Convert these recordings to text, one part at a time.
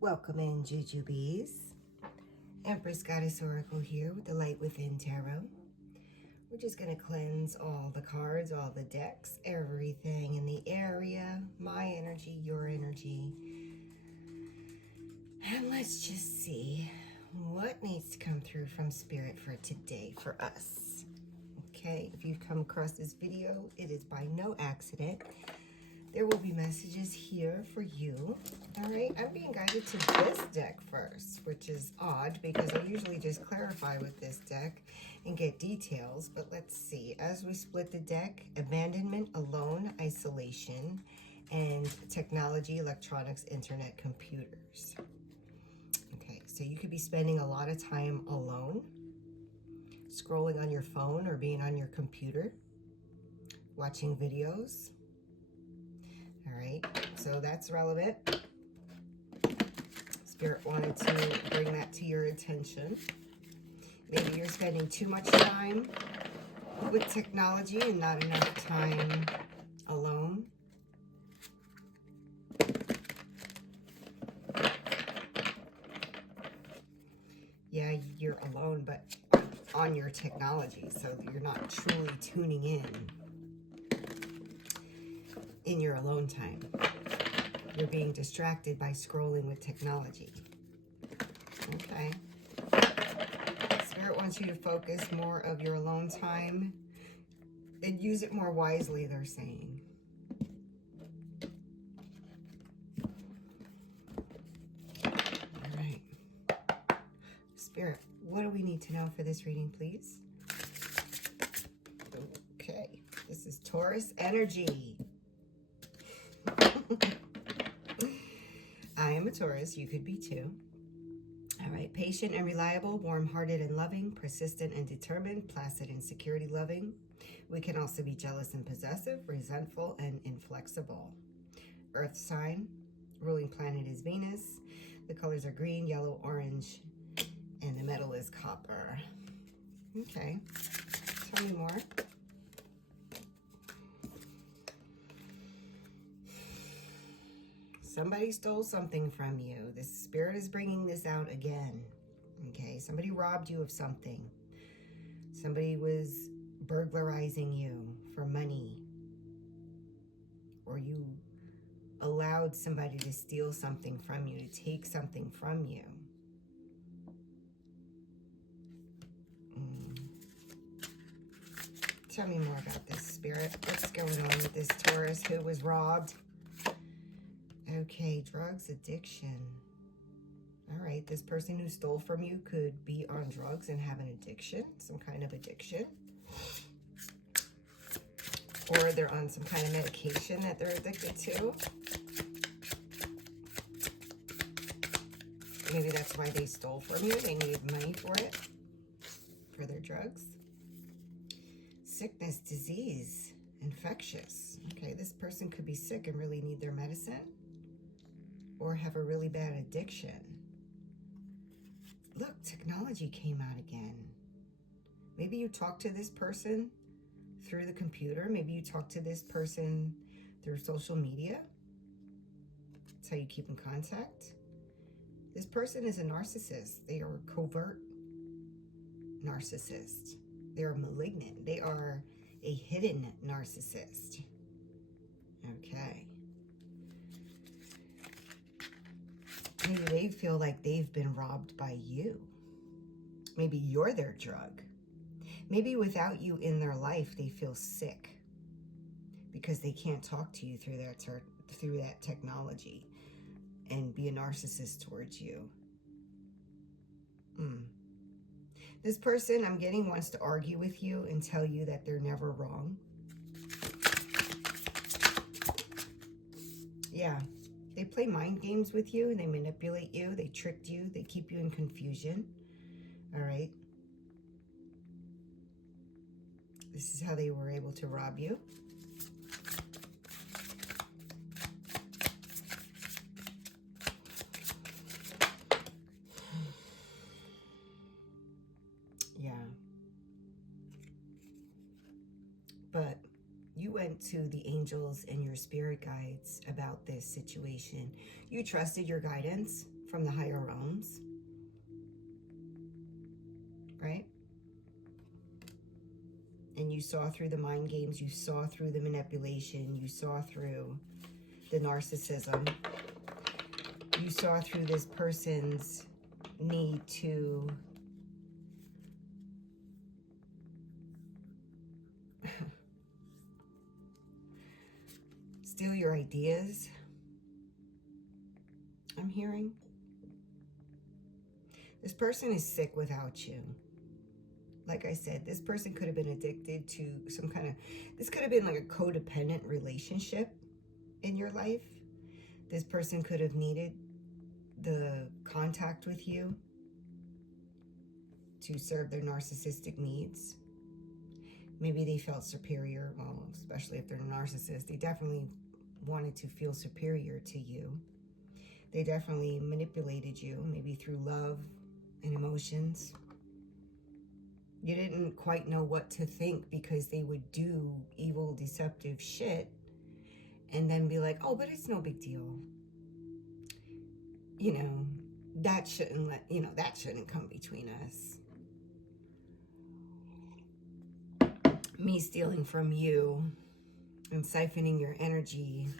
Welcome in, Jujubes. Empress Goddess Oracle here with the Light Within Tarot. We're just going to cleanse all the cards, all the decks, everything in the area, my energy, your energy. And let's just see what needs to come through from Spirit for today for us. Okay, if you've come across this video, it is by no accident. There will be messages here for you. All right, I'm being guided to this deck first, which is odd because I usually just clarify with this deck and get details. But let's see, as we split the deck, abandonment, alone, isolation, and technology, electronics, internet, computers. Okay, so you could be spending a lot of time alone, scrolling on your phone or being on your computer, watching videos. All right, so that's relevant. Spirit wanted to bring that to your attention. Maybe you're spending too much time with technology and not enough time alone. Yeah, you're alone, but on your technology, so you're not truly tuning in your alone time. You're being distracted by scrolling with technology. Okay. Spirit wants you to focus more of your alone time and use it more wisely, they're saying. All right. Spirit, what do we need to know for this reading, please? Okay. This is Taurus energy. I am a Taurus, you could be too. All right, patient and reliable, warm-hearted and loving, persistent and determined, placid and security-loving. We can also be jealous and possessive, resentful and inflexible. Earth sign, ruling planet is Venus. The colors are green, yellow, orange, and the metal is copper. Okay, tell me more. Somebody stole something from you. The Spirit is bringing this out again. Okay, somebody robbed you of something. Somebody was burglarizing you for money. Or you allowed somebody to steal something from you, to take something from you. Tell me more about this, Spirit. What's going on with this Taurus who was robbed? Okay, drugs, addiction. All right, this person who stole from you could be on drugs and have an addiction, some kind of addiction. Or they're on some kind of medication that they're addicted to. Maybe that's why they stole from you. They needed money for it, for their drugs. Sickness, disease, infectious. Okay, this person could be sick and really need their medicine. Or have a really bad addiction. Look, technology came out again. Maybe you talk to this person through the computer. Maybe you talk to this person through social media. That's how you keep in contact. This person is a narcissist. They are a covert narcissist. They are malignant. They are a hidden narcissist. Okay. Maybe they feel like they've been robbed by you. Maybe you're their drug. Maybe without you in their life, they feel sick because they can't talk to you through that technology and be a narcissist towards you. This person, I'm getting, wants to argue with you and tell you that they're never wrong. Yeah. They play mind games with you, they manipulate you, they tricked you, they keep you in confusion. All right. This is how they were able to rob you. Yeah. But you went to the angels and your spirit guides about this situation. You trusted your guidance from the higher realms, right? And you saw through the mind games, you saw through the manipulation, you saw through the narcissism, you saw through this person's need to steal your ideas, I'm hearing. This person is sick without you. Like I said, this person could have been addicted to some kind of, this could have been like a codependent relationship in your life. This person could have needed the contact with you to serve their narcissistic needs. Maybe they felt superior. Well, especially if they're a narcissist, they definitely wanted to feel superior to you. They definitely manipulated you, maybe through love and emotions. You didn't quite know what to think because they would do evil, deceptive shit and then be like, oh, but it's no big deal. You know, that shouldn't come between us. Me stealing from you and siphoning your energy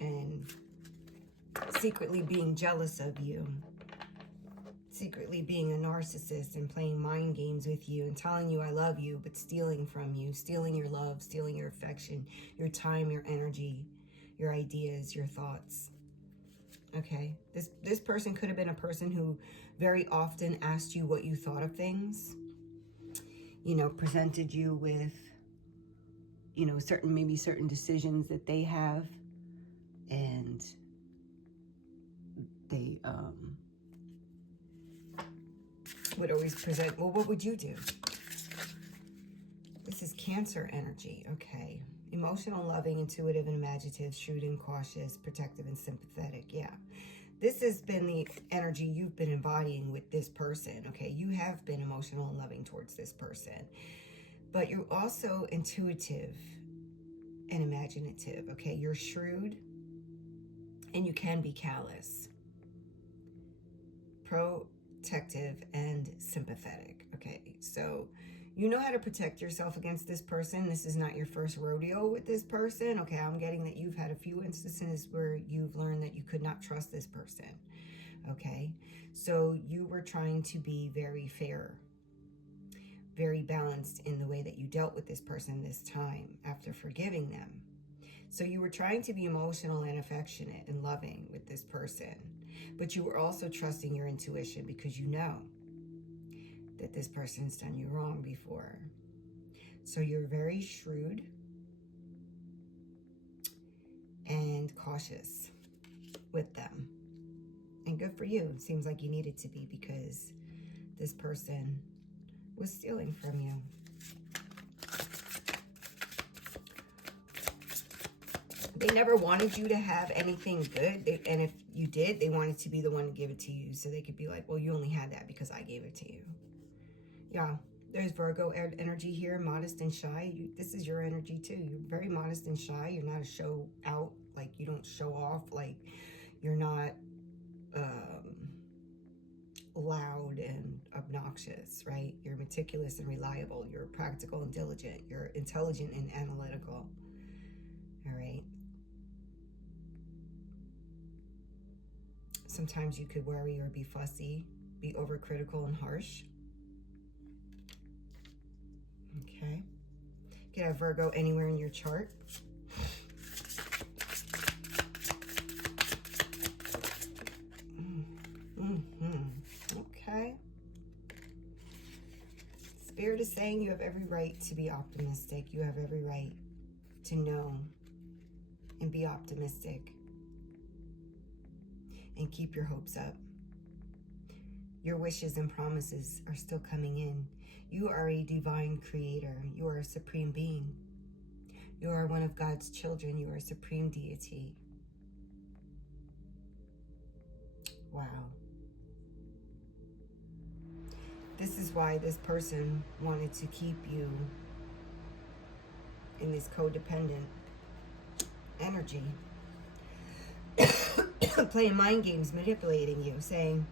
and secretly being jealous of you, secretly being a narcissist and playing mind games with you and telling you I love you, but stealing from you, stealing your love, stealing your affection, your time, your energy, your ideas, your thoughts. Okay, this person could have been a person who very often asked you what you thought of things, you know, presented you with, you know, certain decisions that they have, and they would always present, well, what would you do? This is Cancer energy, okay. Emotional, loving, intuitive, and imaginative, shrewd and cautious, protective and sympathetic, yeah. This has been the energy you've been embodying with this person, okay? You have been emotional and loving towards this person. But you're also intuitive and imaginative, okay? You're shrewd and you can be callous. Protective and sympathetic, okay? So you know how to protect yourself against this person. This is not your first rodeo with this person, okay? I'm getting that you've had a few instances where you've learned that you could not trust this person, okay? So you were trying to be very fair, very balanced in the way that you dealt with this person this time after forgiving them. So you were trying to be emotional and affectionate and loving with this person, but you were also trusting your intuition because you know that this person's done you wrong before. So you're very shrewd and cautious with them. And good for you. It seems like you needed to be because this person was stealing from you. They never wanted you to have anything good. And if you did, they wanted to be the one to give it to you. So they could be like, well, you only had that because I gave it to you. Yeah, there's Virgo energy here, modest and shy. This is your energy too. You're very modest and shy. You're not a show out, like you don't show off, like you're not loud and obnoxious, right? You're meticulous and reliable. You're practical and diligent. You're intelligent and analytical, all right? Sometimes you could worry or be fussy, be overcritical and harsh. Okay. You could have Virgo anywhere in your chart. Okay. Spirit is saying you have every right to be optimistic. You have every right to know and be optimistic. And keep your hopes up. Your wishes and promises are still coming in. You are a divine creator. You are a supreme being. You are one of God's children. You are a supreme deity. Wow. This is why this person wanted to keep you in this codependent energy. playing mind games, manipulating you, saying,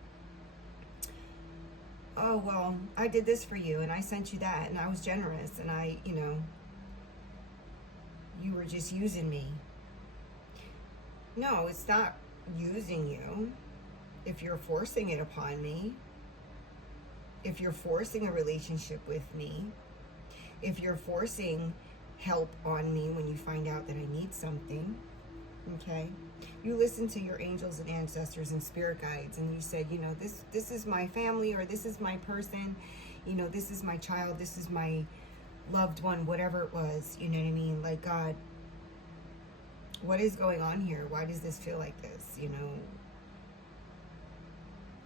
oh, well, I did this for you, and I sent you that, and I was generous, and I, you know, you were just using me. No, it's not using you. If you're forcing it upon me, if you're forcing a relationship with me, if you're forcing help on me when you find out that I need something, okay? You listen to your angels and ancestors and spirit guides, and you said, you know, this is my family, or this is my person, you know, this is my child, this is my loved one, whatever it was, you know what I mean? Like, God, what is going on here? Why does this feel like this, you know?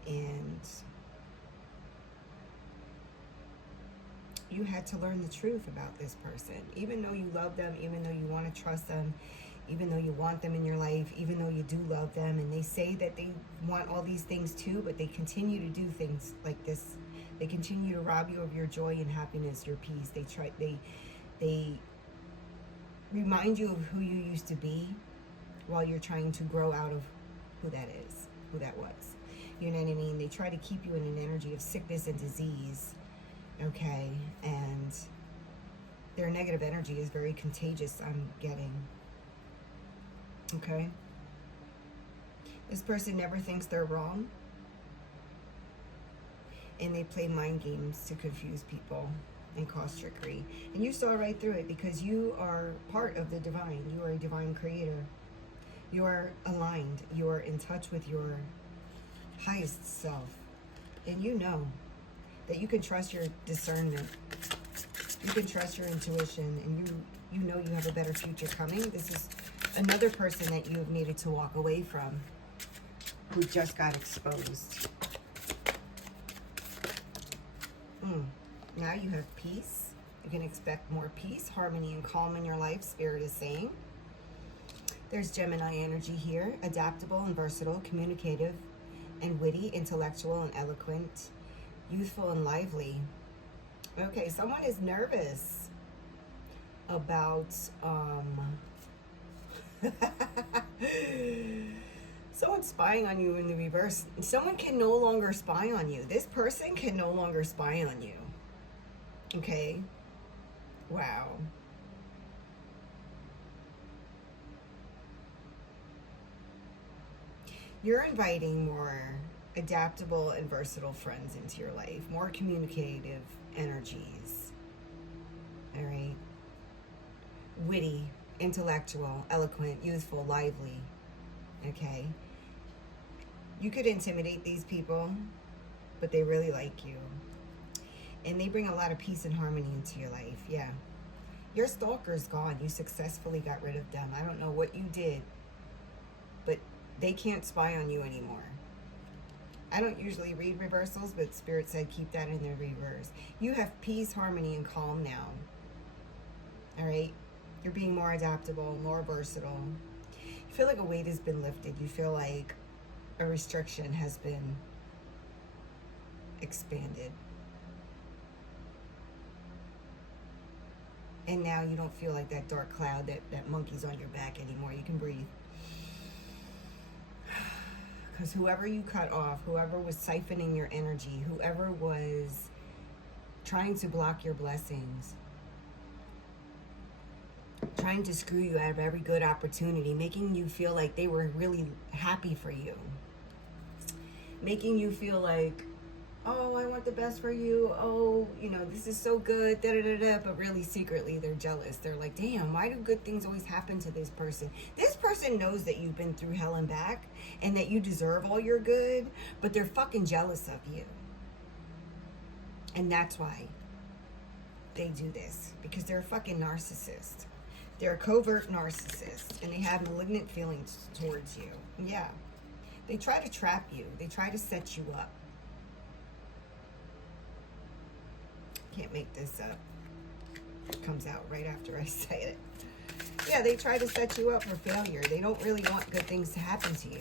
And you had to learn the truth about this person. Even though you love them, even though you want to trust them, even though you want them in your life, even though you do love them, and they say that they want all these things too, but they continue to do things like this. They continue to rob you of your joy and happiness, your peace. They remind you of who you used to be while you're trying to grow out of who that is, who that was. You know what I mean? They try to keep you in an energy of sickness and disease, okay? And their negative energy is very contagious, I'm getting. Okay? This person never thinks they're wrong. And they play mind games to confuse people and cause trickery. And you saw right through it, because you are part of the divine. You are a divine creator. You are aligned. You are in touch with your highest self. And you know that you can trust your discernment. You can trust your intuition, and you know you have a better future coming. This is another person that you have needed to walk away from, who just got exposed. Now you have peace. You can expect more peace, harmony, and calm in your life, Spirit is saying. There's Gemini energy here. Adaptable and versatile, communicative and witty, intellectual and eloquent, youthful and lively. Okay, someone is nervous about someone spying on you in the reverse. Someone can no longer spy on you. This person can no longer spy on you. Okay? Wow. You're inviting more adaptable and versatile friends into your life. More communicative energies. All right? Witty, intellectual, eloquent, youthful, lively. Okay? You could intimidate these people, but they really like you. And they bring a lot of peace and harmony into your life. Yeah. Your stalker's gone. You successfully got rid of them. I don't know what you did, but they can't spy on you anymore. I don't usually read reversals, but Spirit said keep that in the reverse. You have peace, harmony, and calm now. All right? You're being more adaptable, more versatile. You feel like a weight has been lifted. You feel like a restriction has been expanded. And now you don't feel like that dark cloud, that monkey's on your back anymore. You can breathe. Because whoever you cut off, whoever was siphoning your energy, whoever was trying to block your blessings, trying to screw you out of every good opportunity, making you feel like they were really happy for you, making you feel like, oh, I want the best for you, oh, you know, this is so good, da-da-da-da, but really secretly they're jealous. They're like, damn, why do good things always happen to this person? This person knows that you've been through hell and back and that you deserve all your good, but they're fucking jealous of you. And that's why they do this, because they're a fucking narcissist. They're a covert narcissist, and they have malignant feelings towards you. Yeah. They try to trap you. They try to set you up. Can't make this up. It comes out right after I say it. Yeah, they try to set you up for failure. They don't really want good things to happen to you.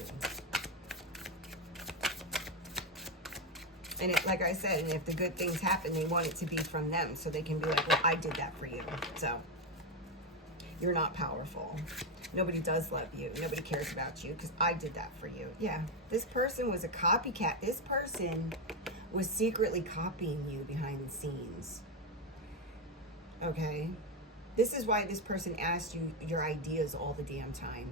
And it, like I said, and if the good things happen, they want it to be from them, so they can be like, well, I did that for you. So, you're not powerful. nobody does love you. Nobody cares about you because I did that for you. Yeah, this person was a copycat. This person was secretly copying you behind the scenes. Okay? This is why this person asked you your ideas all the damn time.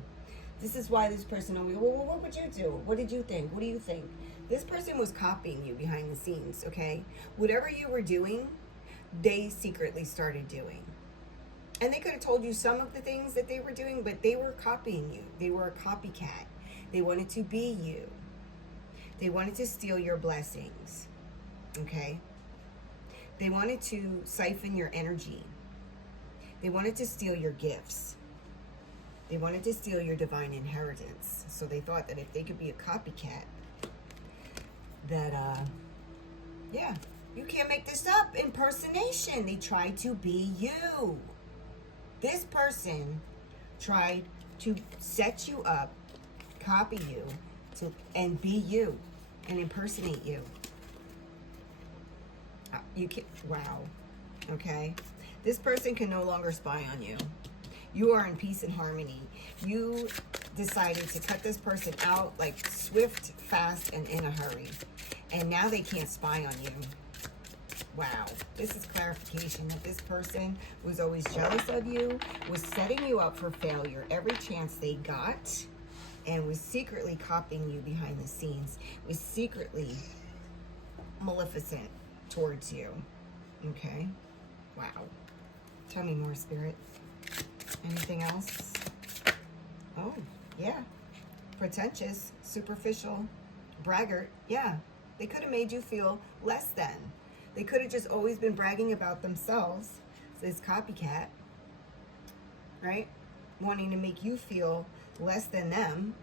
This is why this person always, well, what would you do? What did you think? What do you think? This person was copying you behind the scenes, okay? Whatever you were doing, they secretly started doing. And they could have told you some of the things that they were doing, but they were copying you. They were a copycat. They wanted to be you. They wanted to steal your blessings, okay? They wanted to siphon your energy. They wanted to steal your gifts. They wanted to steal your divine inheritance. So they thought that if they could be a copycat, that, yeah, you can't make this up. Impersonation. They tried to be you. This person tried to set you up, copy you, and be you, and impersonate you. You can, wow, okay? This person can no longer spy on you. You are in peace and harmony. You decided to cut this person out like swift, fast, and in a hurry. And now they can't spy on you. Wow. This is clarification that this person was always jealous of you, was setting you up for failure every chance they got, and was secretly copying you behind the scenes, was secretly maleficent towards you. Okay? Wow. Tell me more, Spirit. Anything else? Oh, yeah. Pretentious, superficial, braggart. Yeah. They could have made you feel less than. They could have just always been bragging about themselves, this copycat, right? Wanting to make you feel less than them.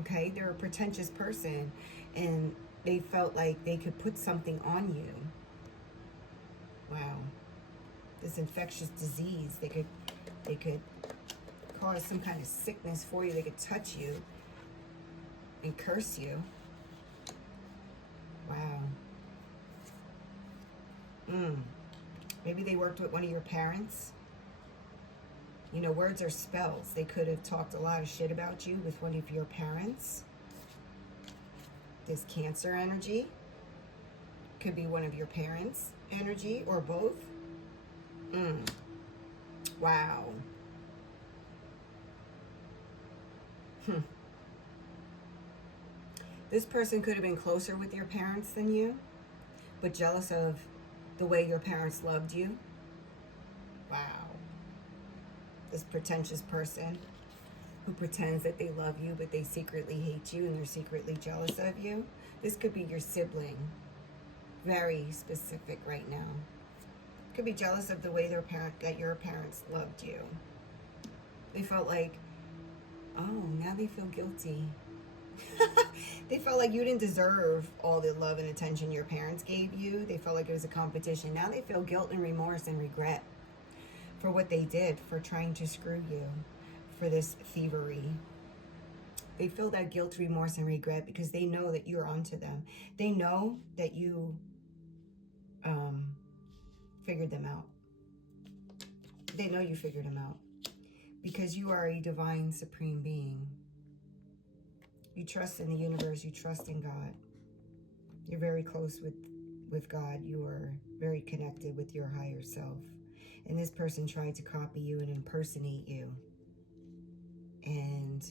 Okay? They're a pretentious person, and they felt like they could put something on you. Wow. This infectious disease, they could cause some kind of sickness for you. They could touch you and curse you. Wow. Maybe they worked with one of your parents. You know, words are spells. They could have talked a lot of shit about you with one of your parents. This Cancer energy could be one of your parents' energy, or both. Wow. This person could have been closer with your parents than you, but jealous of the way your parents loved you. Wow. This pretentious person who pretends that they love you, but they secretly hate you and they're secretly jealous of you. This could be your sibling. Very specific right now. Could be jealous of the way that your parents loved you. They felt like, oh, now they feel guilty. They felt like you didn't deserve all the love and attention your parents gave you. They felt like it was a competition. Now they feel guilt and remorse and regret for what they did, for trying to screw you, for this thievery. They feel that guilt, remorse, and regret because they know that you're onto them. They know that you figured them out. They know you figured them out because you are a divine, supreme being. You trust in the universe. You trust in God. You're very close with God. You are very connected with your higher self. And this person tried to copy you and impersonate you and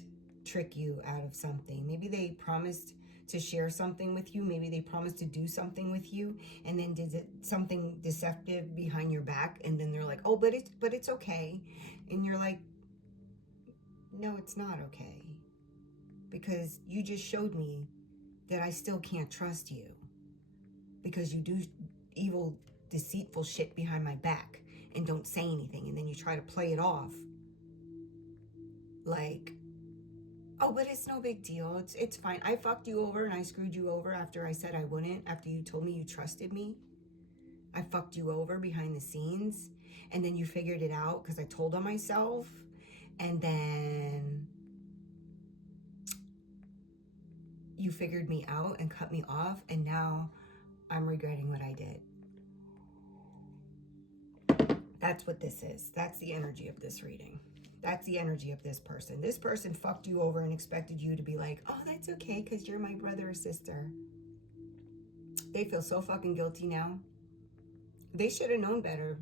trick you out of something. Maybe they promised to share something with you. Maybe they promised to do something with you and then did something deceptive behind your back. And then they're like, oh, but it's okay. And you're like, no, it's not okay. Because you just showed me that I still can't trust you. Because you do evil, deceitful shit behind my back and don't say anything. And then you try to play it off. Like, oh, but it's no big deal. It's fine. I fucked you over and I screwed you over after I said I wouldn't. After you told me you trusted me. I fucked you over behind the scenes. And then you figured it out because I told on myself. And then you figured me out and cut me off, and now I'm regretting what I did. That's what this is. That's the energy of this reading. That's the energy of this person. This person fucked you over and expected you to be like, oh, that's okay because you're my brother or sister. They feel so fucking guilty now. They should have known better.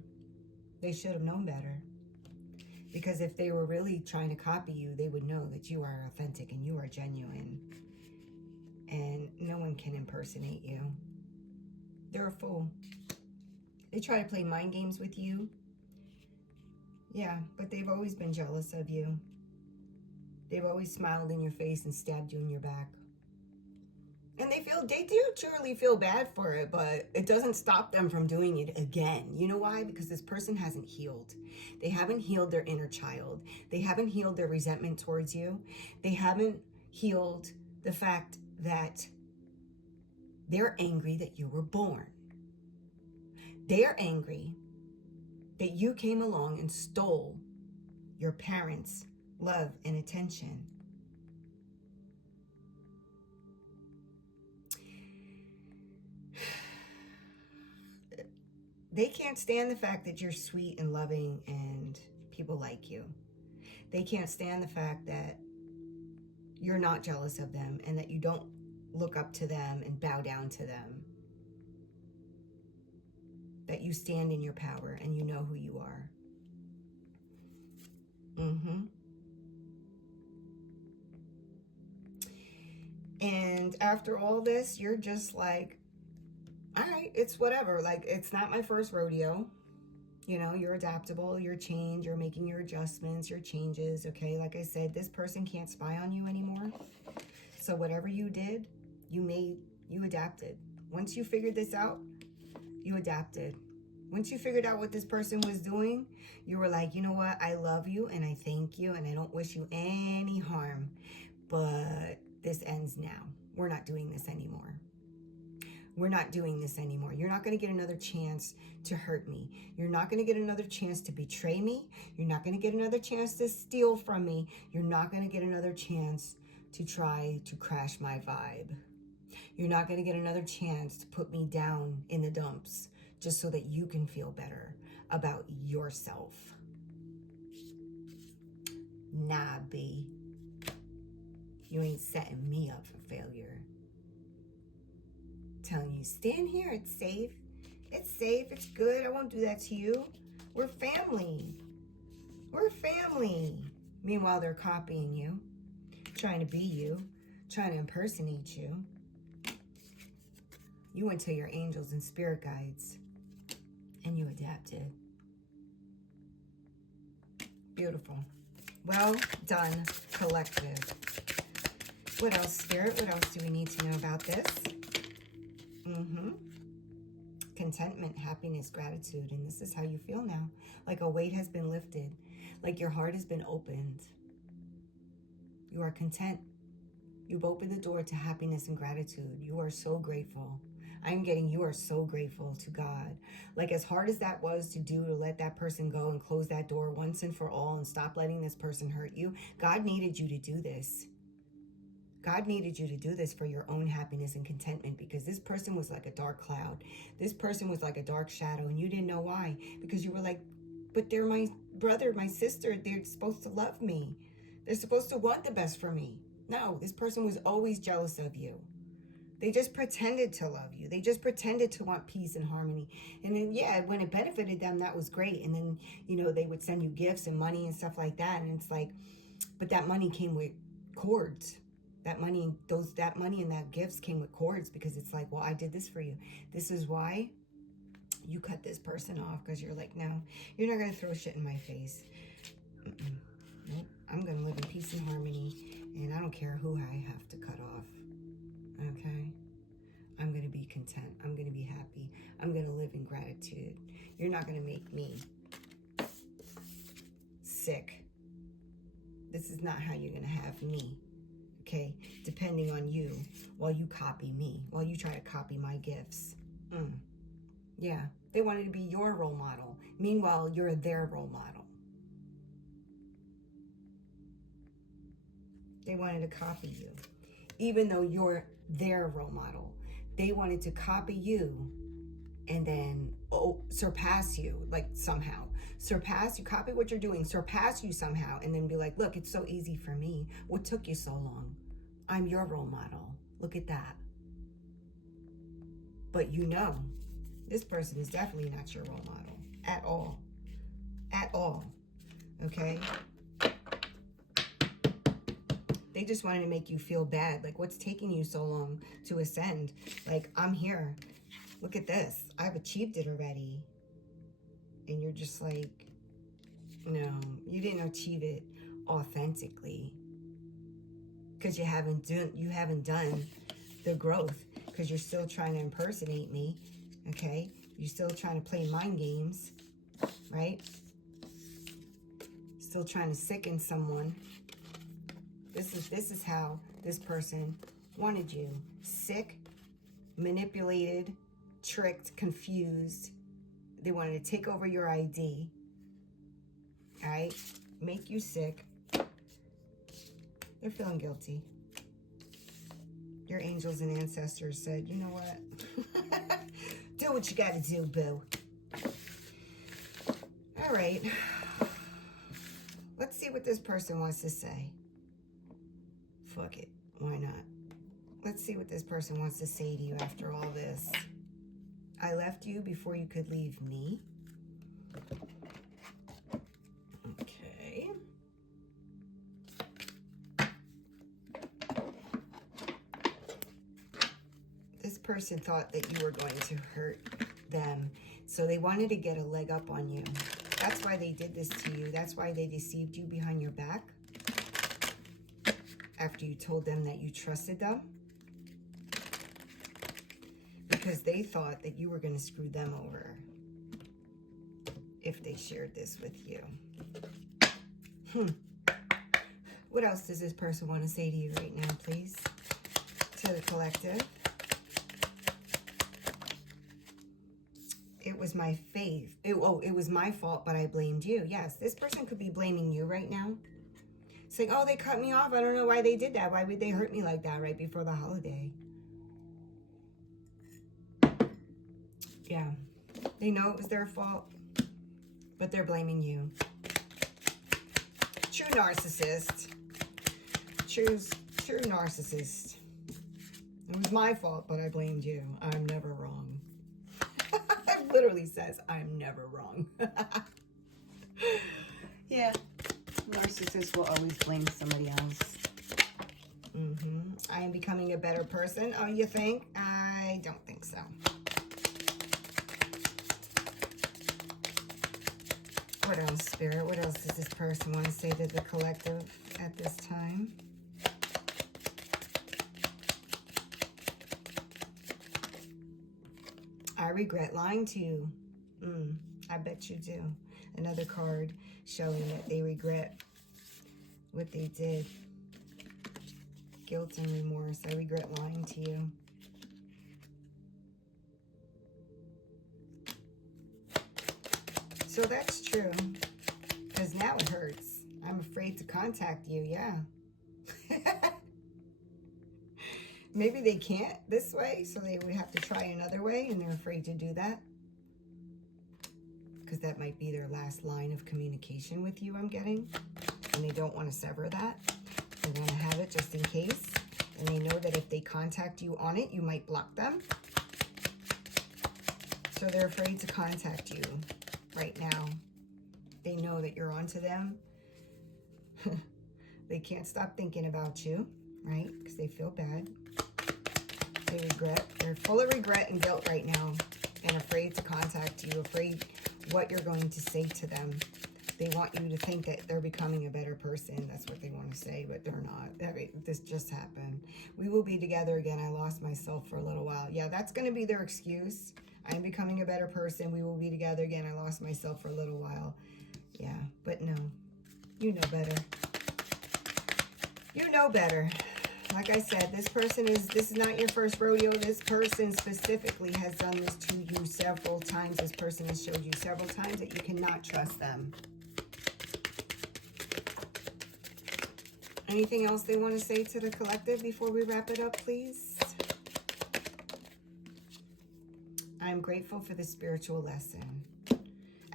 They should have known better. Because if they were really trying to copy you, they would know that you are authentic and you are genuine. And no one can impersonate you. They're a fool. They try to play mind games with you. Yeah, but they've always been jealous of you. They've always smiled in your face and stabbed you in your back. And they do truly feel bad for it, but it doesn't stop them from doing it again. You know why? Because this person hasn't healed. They haven't healed their inner child. They haven't healed their resentment towards you. They haven't healed the fact that they're angry that you were born. They're angry that you came along and stole your parents' love and attention. They can't stand the fact that you're sweet and loving and people like you. They can't stand the fact that you're not jealous of them and that you don't look up to them and bow down to them. That you stand in your power and you know who you are. And after all this, you're just like, all right, it's whatever. Like, it's not my first rodeo. You know, you're adaptable, you're changed, you're making your adjustments, your changes, okay? Like I said, this person can't spy on you anymore. So whatever you did, you adapted. Once you figured this out, you adapted. Once you figured out what this person was doing, you were like, you know what? I love you and I thank you and I don't wish you any harm. But this ends now. We're not doing this anymore. We're not doing this anymore. You're not going to get another chance to hurt me. You're not going to get another chance to betray me. You're not going to get another chance to steal from me. You're not going to get another chance to try to crash my vibe. You're not going to get another chance to put me down in the dumps just so that you can feel better about yourself. Nah, B. You ain't setting me up for failure. Telling you, stand here, it's safe. It's safe, it's good. I won't do that to you. We're family. We're family. Meanwhile, they're copying you, trying to be you, trying to impersonate you. You went to your angels and spirit guides, and you adapted. Beautiful. Well done, collective. What else, Spirit? What else do we need to know about this? Contentment, happiness, gratitude. And this is how you feel now. Like a weight has been lifted. Like your heart has been opened. You are content. You've opened the door to happiness and gratitude. You are so grateful. I'm getting you are so grateful to God. Like as hard as that was to do, to let that person go and close that door once and for all and stop letting this person hurt you, God needed you to do this. God needed you to do this for your own happiness and contentment, because this person was like a dark cloud. This person was like a dark shadow, and you didn't know why, because you were like, but they're my brother, my sister. They're supposed to love me. They're supposed to want the best for me. No, this person was always jealous of you. They just pretended to love you. They just pretended to want peace and harmony. And then, yeah, when it benefited them, that was great. And then, you know, they would send you gifts and money and stuff like that. And it's like, but that money came with cords. That money and that gifts came with cords, because it's like, well, I did this for you. This is why you cut this person off, because you're like, no, you're not going to throw shit in my face. Nope. I'm going to live in peace and harmony, and I don't care who I have to cut off. Okay? I'm going to be content. I'm going to be happy. I'm going to live in gratitude. You're not going to make me sick. This is not how you're going to have me. Okay, depending on you, while you copy me, while you try to copy my gifts. Yeah, they wanted to be your role model. Meanwhile, you're their role model. They wanted to copy you, even though you're their role model. They wanted to copy you and then, surpass you, like somehow. Surpass you, copy what you're doing, surpass you somehow, and then be like, look, it's so easy for me. What took you so long? I'm your role model. Look at that. But you know, this person is definitely not your role model at all. At all. Okay? They just wanted to make you feel bad. Like, what's taking you so long to ascend? Like, I'm here. Look at this. I've achieved it already. And you're just like, no, you didn't achieve it authentically. Because you haven't done the growth. Because you're still trying to impersonate me. Okay? You're still trying to play mind games. Right? Still trying to sicken someone. This is how this person wanted you. Sick, manipulated, tricked, confused. They wanted to take over your ID. All right? Make you sick. They're feeling guilty. Your angels and ancestors said, you know what? Do what you gotta do, boo. All right. Let's see what this person wants to say. Fuck it. Why not? Let's see what this person wants to say to you after all this. I left you before you could leave me. Okay. This person thought that you were going to hurt them. So they wanted to get a leg up on you. That's why they did this to you. That's why they deceived you behind your back. After you told them that you trusted them. Because they thought that you were going to screw them over. If they shared this with you. What else does this person want to say to you right now, please? To the collective. It was my faith. It was my fault, but I blamed you. Yes, this person could be blaming you right now. Saying, oh, they cut me off. I don't know why they did that. Why would they hurt me like that right before the holiday? Yeah. They know it was their fault, but they're blaming you. True narcissist. True narcissist. It was my fault, but I blamed you. I'm never wrong. It literally says, I'm never wrong. Yeah. Narcissists will always blame somebody else. I am becoming a better person. Oh, you think? I don't think so. What else, Spirit? What else does this person want to say to the collective at this time? I regret lying to you. I bet you do. Another card showing that they regret what they did. Guilt and remorse. I regret lying to you. So that's true. Because now it hurts. I'm afraid to contact you. Yeah. Maybe they can't this way, so they would have to try another way, and they're afraid to do that. Because that might be their last line of communication with you, I'm getting. And they don't want to sever that. They want to have it just in case. And they know that if they contact you on it, you might block them. So they're afraid to contact you right now. They know that you're onto them. They can't stop thinking about you, right? Because they feel bad. They regret. They're full of regret and guilt right now. And afraid to contact you. Afraid what you're going to say to them. They want you to think that they're becoming a better person. That's what they want to say, but they're not. I mean, this just happened. We will be together again. I lost myself for a little while. Yeah, that's going to be their excuse. I am becoming a better person. We will be together again. I lost myself for a little while. Yeah, but no. You know better. You know better. Like I said, this is not your first rodeo. This person specifically has done this to you several times. This person has showed you several times that you cannot trust them. Anything else they want to say to the collective before we wrap it up, please? I'm grateful for the spiritual lesson.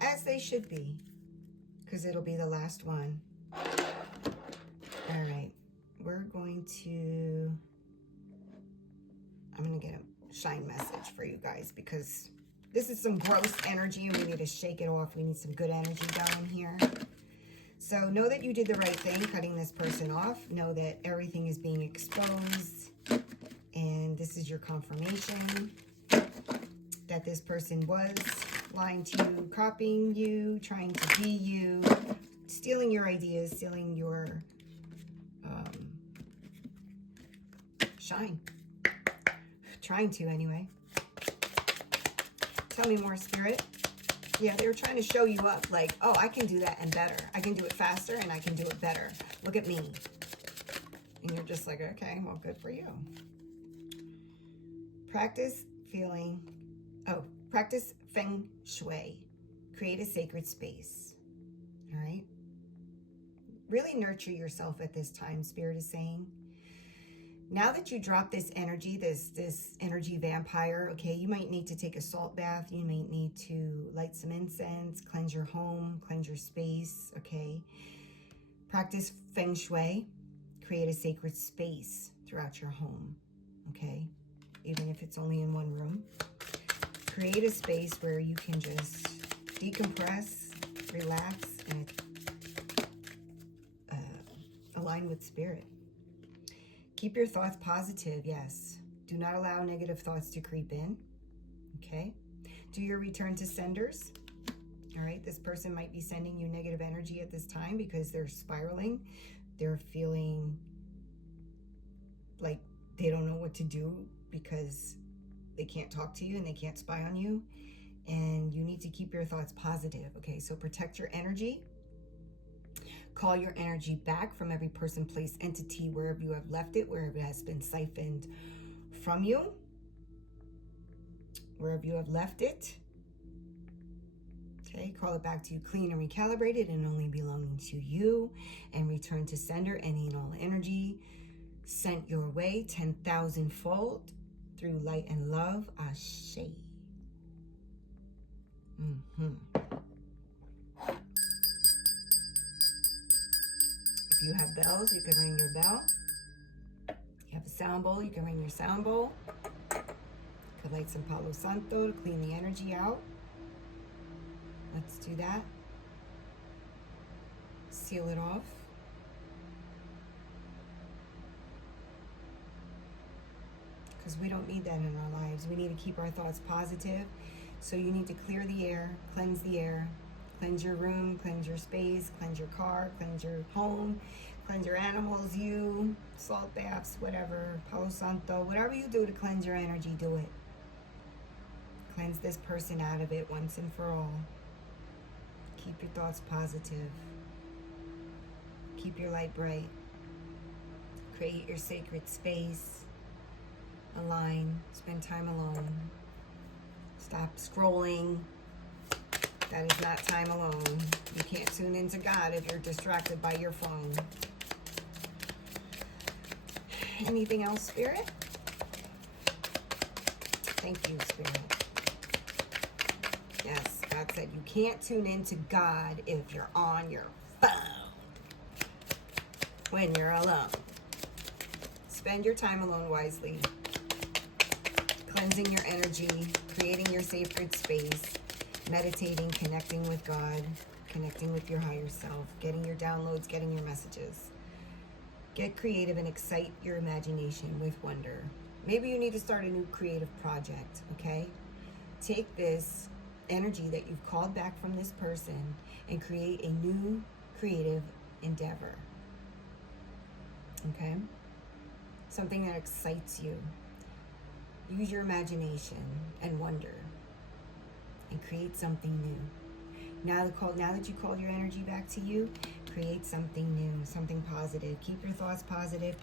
As they should be, because it'll be the last one. All right, we're going to, I'm going to get a shine message for you guys, because this is some gross energy and we need to shake it off. We need some good energy down here. So know that you did the right thing cutting this person off. Know that everything is being exposed. And this is your confirmation that this person was lying to you, copying you, trying to be you, stealing your ideas, stealing your shine. Trying to, anyway. Tell me more, Spirit. Yeah, they were trying to show you up like, oh, I can do that and better. I can do it faster and I can do it better. Look at me. And you're just like, okay, well, good for you. Practice feng shui. Create a sacred space. All right? Really nurture yourself at this time, Spirit is saying. Now that you drop this energy, this energy vampire, okay, you might need to take a salt bath. You might need to light some incense, cleanse your home, cleanse your space, okay? Practice feng shui. Create a sacred space throughout your home, okay? Even if it's only in one room. Create a space where you can just decompress, relax, and align with Spirit. Keep your thoughts positive, yes. Do not allow negative thoughts to creep in, okay? Do your return to senders, all right? This person might be sending you negative energy at this time because they're spiraling. They're feeling like they don't know what to do because they can't talk to you and they can't spy on you. And you need to keep your thoughts positive, okay? So protect your energy. Call your energy back from every person, place, entity, wherever you have left it, wherever it has been siphoned from you, wherever you have left it. Okay, call it back to you clean and recalibrated and only belonging to you, and return to sender any and all energy sent your way 10,000-fold through light and love. Ashe. If you have bells, you can ring your bell. You have a sound bowl, you can ring your sound bowl. You could light some Palo Santo to clean the energy out. Let's do that. Seal it off. Because we don't need that in our lives. We need to keep our thoughts positive. So you need to clear the air, cleanse the air. Cleanse your room, cleanse your space, cleanse your car, cleanse your home, cleanse your animals, you, salt baths, whatever, Palo Santo, whatever you do to cleanse your energy, do it. Cleanse this person out of it once and for all. Keep your thoughts positive. Keep your light bright. Create your sacred space. Align. Spend time alone. Stop scrolling. That is not time alone. You can't tune into God if you're distracted by your phone. Anything else, Spirit? Thank you, Spirit. Yes, God said you can't tune into God if you're on your phone when you're alone. Spend your time alone wisely. Cleansing your energy, creating your sacred space, meditating, connecting with God, connecting with your higher self, getting your downloads, getting your messages. Get creative and excite your imagination with wonder. Maybe you need to start a new creative project, okay? Take this energy that you've called back from this person and create a new creative endeavor, okay? Something that excites you. Use your imagination and wonder and create something new. Now that you called your energy back to you, create something new, something positive. Keep your thoughts positive.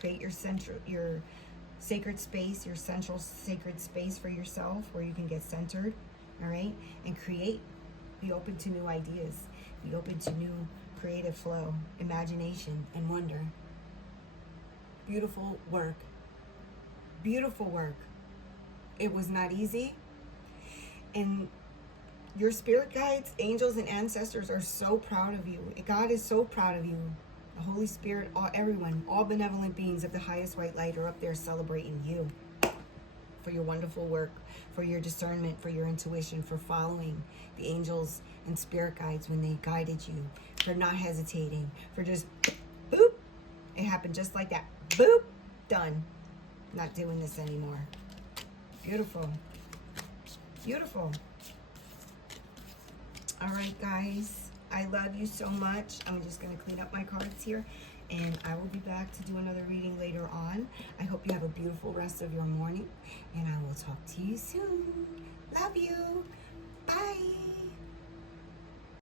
Create your sacred space, your central sacred space for yourself where you can get centered, all right? And be open to new ideas. Be open to new creative flow, imagination, and wonder. Beautiful work. Beautiful work. It was not easy. And your spirit guides, angels, and ancestors are so proud of you. God is so proud of you. The Holy Spirit, everyone, all benevolent beings of the highest white light are up there celebrating you for your wonderful work, for your discernment, for your intuition, for following the angels and spirit guides when they guided you, for not hesitating, for just boop. It happened just like that. Boop. Done. Not doing this anymore. Beautiful. Beautiful. All right, guys. I love you so much. I'm just going to clean up my cards here, and I will be back to do another reading later on. I hope you have a beautiful rest of your morning, and I will talk to you soon. Love you. Bye.